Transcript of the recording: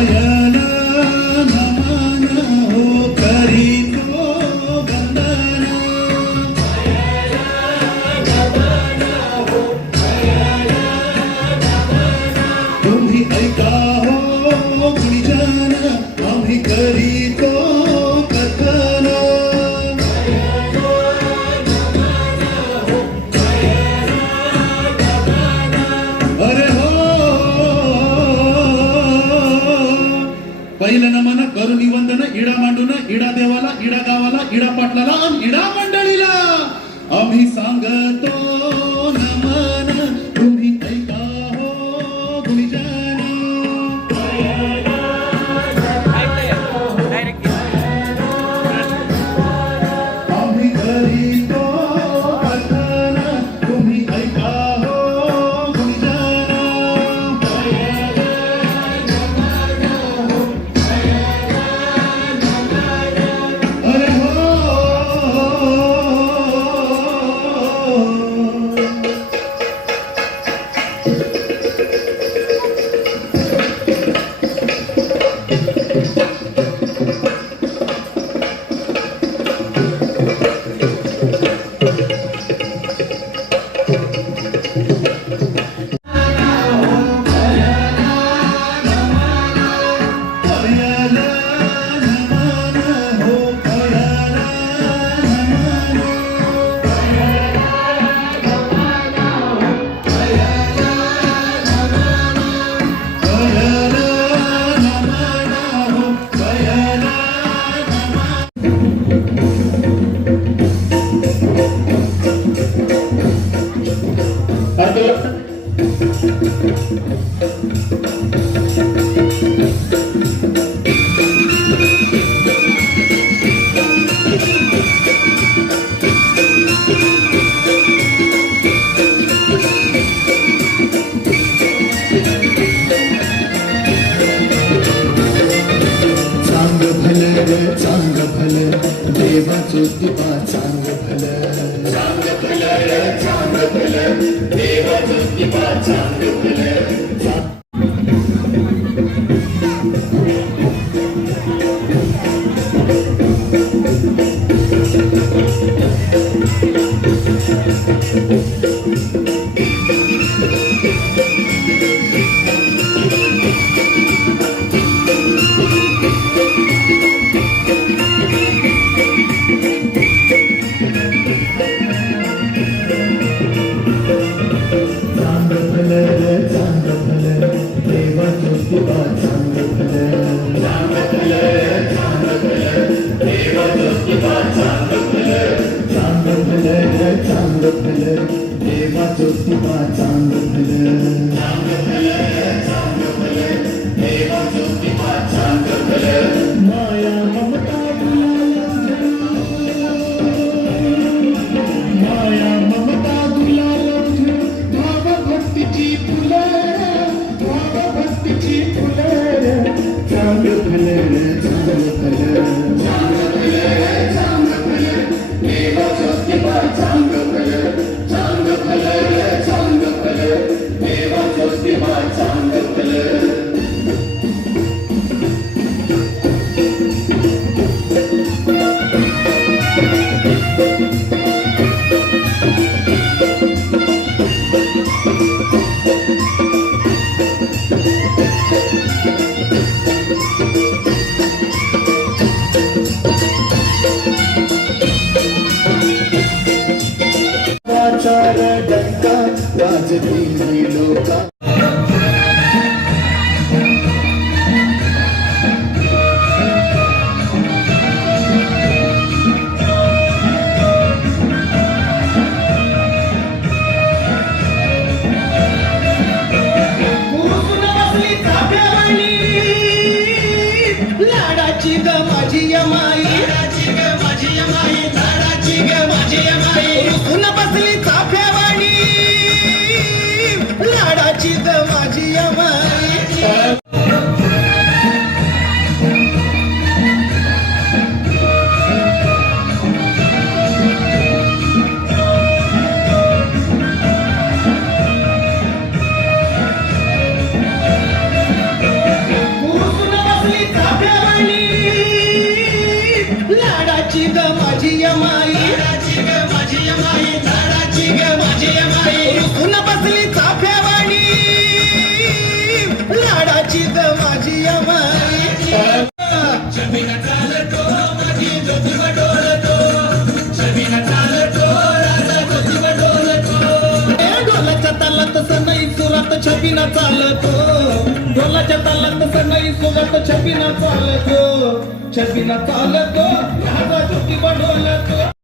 पायाला नमन हो करीतो वंदन तुम्ही ऐका हो गुणीजन आम्ही करीतो कथन अरे हो पहिलं नमन करुणी वंदन इडा मांडून इडा देवाला इडा गावाला इडा पाटलाला आणि इडा मंडळीला आम्ही सांगतो नमन तुम्ही ऐका हो गुणीजन आम्ही करीतो कथन तुम्ही ऐका हो गुणीजन अरे हो पायाला नमन हो पायाला नमन पायाला नमन हो पायाला चांग भलं चांग भलं देवाचो दिवा चांग भलं चांग भलं चांग भलं देवाचो दिवा चांग भलं चांग भलं चांग भलं देवाचो दिवा चांग भलं चांग भलं चांग भलं देवाचो दिवा चांग भलं चांग भलं चांग भलं देवाचो दिवा चांग भलं चांग भलं चांग भलं देवाचो दिवा चांग भलं माया ममता माया ममता दुलाल भाव भक्तीची फुलं चांग भलं चांग भलं चांग भलं चांग भलं देवाचो दिवा चांग भलं चांग भलं चांग भलं छबिना चालतो ढोलाच्या तालात सनई सोबत छबिना चालतो छबिना चालतो ह्याचा ज्योतिबा ढोलतो